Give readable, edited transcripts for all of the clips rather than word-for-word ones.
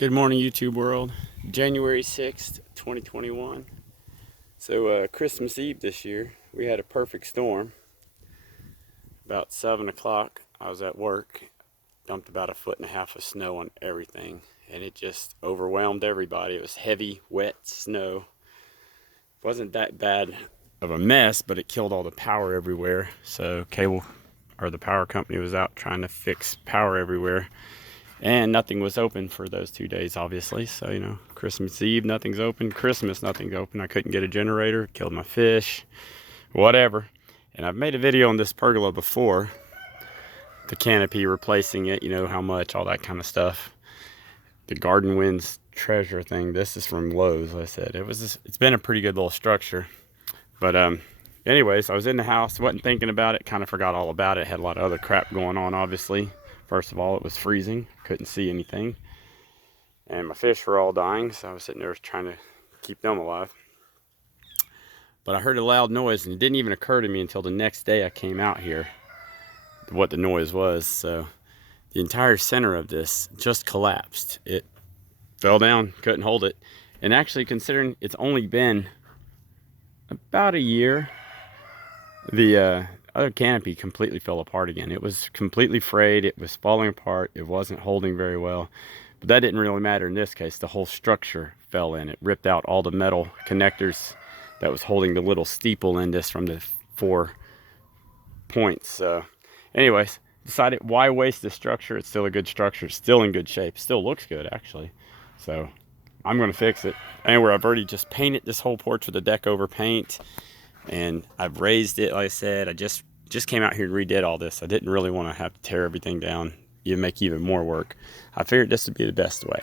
Good morning, YouTube world. January 6th, 2021. So Christmas Eve this year, we had a perfect storm. About 7 o'clock, I was at work, dumped about 1.5 feet of snow on everything, and it just overwhelmed everybody. It was heavy, wet snow. It wasn't that bad of a mess, but it killed all the power everywhere. So the power company was out trying to fix power everywhere. And nothing was open for those 2 days, obviously. So, Christmas Eve, nothing's open. Christmas, nothing's open. I couldn't get a generator, killed my fish, whatever. And I've made a video on this pergola before. The canopy, replacing it, how much, all that kind of stuff. The Garden Winds treasure thing, this is from Lowe's, like I said. It's been a pretty good little structure. But anyways, I was in the house, wasn't thinking about it, kind of forgot all about it. Had a lot of other crap going on, obviously. First of all, it was freezing, couldn't see anything, and my fish were all dying, so I was sitting there trying to keep them alive. But I heard a loud noise, and it didn't even occur to me until the next day I came out here what the noise was. So the entire center of this just collapsed. It fell down, couldn't hold it. And actually, considering it's only been about a year, the other canopy completely fell apart again. It was completely frayed, it was falling apart, it wasn't holding very well. But that didn't really matter in this case. The whole structure fell in. It ripped out all the metal connectors that was holding the little steeple in this from the 4 points. So anyways, decided why waste the structure? It's still a good structure, it's still in good shape, still looks good actually. So I'm going to fix it. Anyway, I've already just painted this whole porch with a deck over paint. And I've raised it, like I said. I just came out here and redid all this. I didn't really want to have to tear everything down, make even more work. I figured this would be the best way.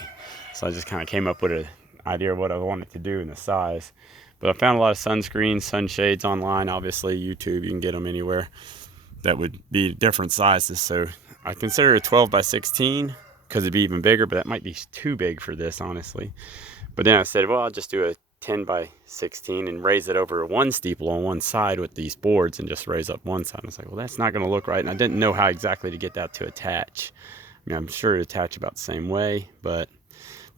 So I just kind of came up with an idea of what I wanted to do and the size. But I found a lot of sunscreens, sunshades online. Obviously, YouTube, you can get them anywhere. That would be different sizes. So I consider a 12 by 16 because it'd be even bigger, but that might be too big for this, honestly. But then I said, well, I'll just do a 10 by 16 and raise it over one steeple on one side with these boards and just raise up one side. I was like, well, that's not going to look right. And I didn't know how exactly to get that to attach. I mean, I'm sure it attach about the same way, but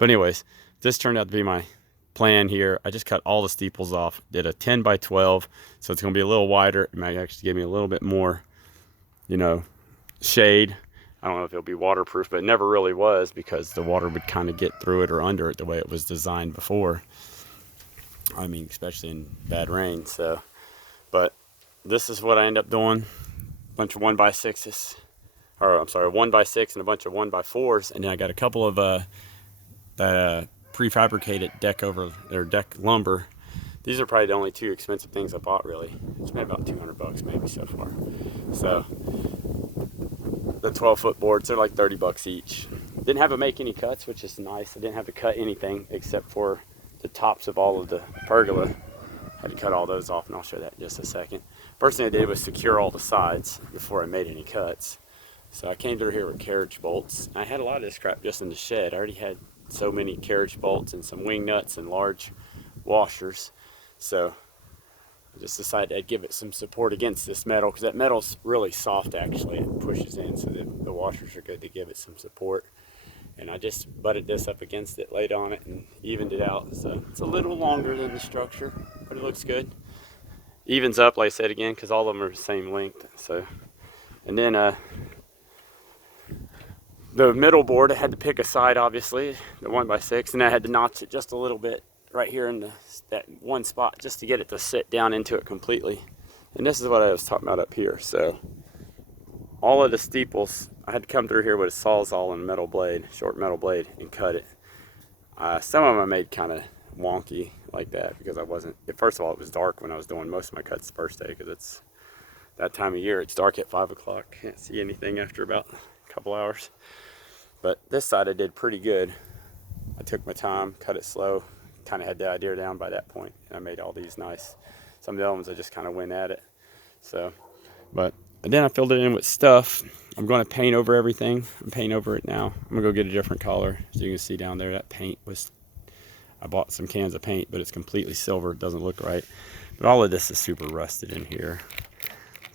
anyways, this turned out to be my plan here. I just cut all the steeples off, did a 10 by 12. So it's going to be a little wider. It might actually give me a little bit more, shade. I don't know if it'll be waterproof, but it never really was because the water would kind of get through it or under it the way it was designed before. I mean, especially in bad rain. So, but this is what I end up doing. A bunch of 1x6s, or I'm sorry, 1x6 and a bunch of 1x4s. And then I got a couple of that prefabricated deck lumber. These are probably the only 2 expensive things I bought, really. It's been about $200 maybe so far. So the 12-foot boards, they're like $30 each. Didn't have to make any cuts, which is nice. I didn't have to cut anything except for the tops of all of the pergola. Had to cut all those off, and I'll show that in just a second. First thing I did was secure all the sides before I made any cuts. So I came through here with carriage bolts. I had a lot of this crap just in the shed. I already had so many carriage bolts and some wing nuts and large washers. So I just decided I'd give it some support against this metal, because that metal's really soft actually. It pushes in, so the washers are good to give it some support. And I just butted this up against it, laid on it, and evened it out. So it's a little longer than the structure, but it looks good. Evens up, like I said again, because all of them are the same length. So, and then the middle board, I had to pick a side, obviously, the 1x6, and I had to notch it just a little bit right here in that one spot, just to get it to sit down into it completely. And this is what I was talking about up here. So all of the steeples, I had to come through here with a Sawzall and a metal blade, short metal blade, and cut it. Some of them I made kind of wonky like that because I wasn't, first of all, it was dark when I was doing most of my cuts the first day, because it's that time of year. It's dark at 5 o'clock. Can't see anything after about a couple hours. But this side I did pretty good. I took my time, cut it slow, kind of had the idea down by that point, and I made all these nice. Some of the other ones I just kind of went at it. So, and then I filled it in with stuff. I'm going to paint over everything. I'm painting over it now. I'm going to go get a different color. As you can see down there, that paint was, I bought some cans of paint, but it's completely silver. It doesn't look right. But all of this is super rusted in here.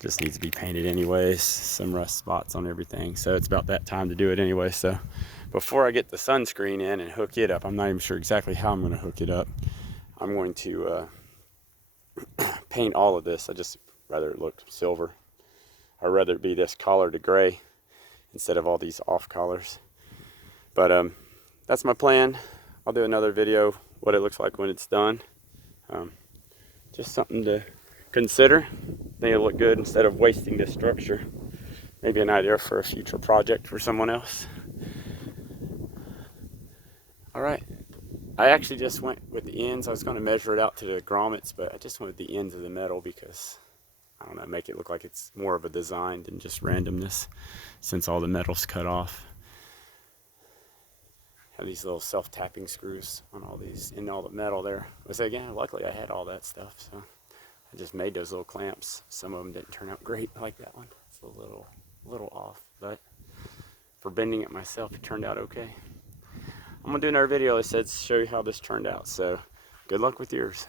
Just needs to be painted anyways. Some rust spots on everything. So it's about that time to do it anyway. So, before I get the sunscreen in and hook it up, I'm not even sure exactly how I'm going to hook it up. I'm going to paint all of this. I just rather it look silver. I'd rather it be this collar to gray instead of all these off collars. But that's my plan. I'll do another video what it looks like when it's done. Just something to consider. I think it'll look good instead of wasting this structure. Maybe an idea for a future project for someone else. All right. I actually just went with the ends. I was going to measure it out to the grommets, but I just went with the ends of the metal because, I don't know, make it look like it's more of a design than just randomness since all the metal's cut off. Have these little self-tapping screws on all these, and all the metal there. But again, luckily I had all that stuff, so I just made those little clamps. Some of them didn't turn out great like that one. It's a little off, but for bending it myself, it turned out okay. I'm gonna do another video that says show you how this turned out, so good luck with yours.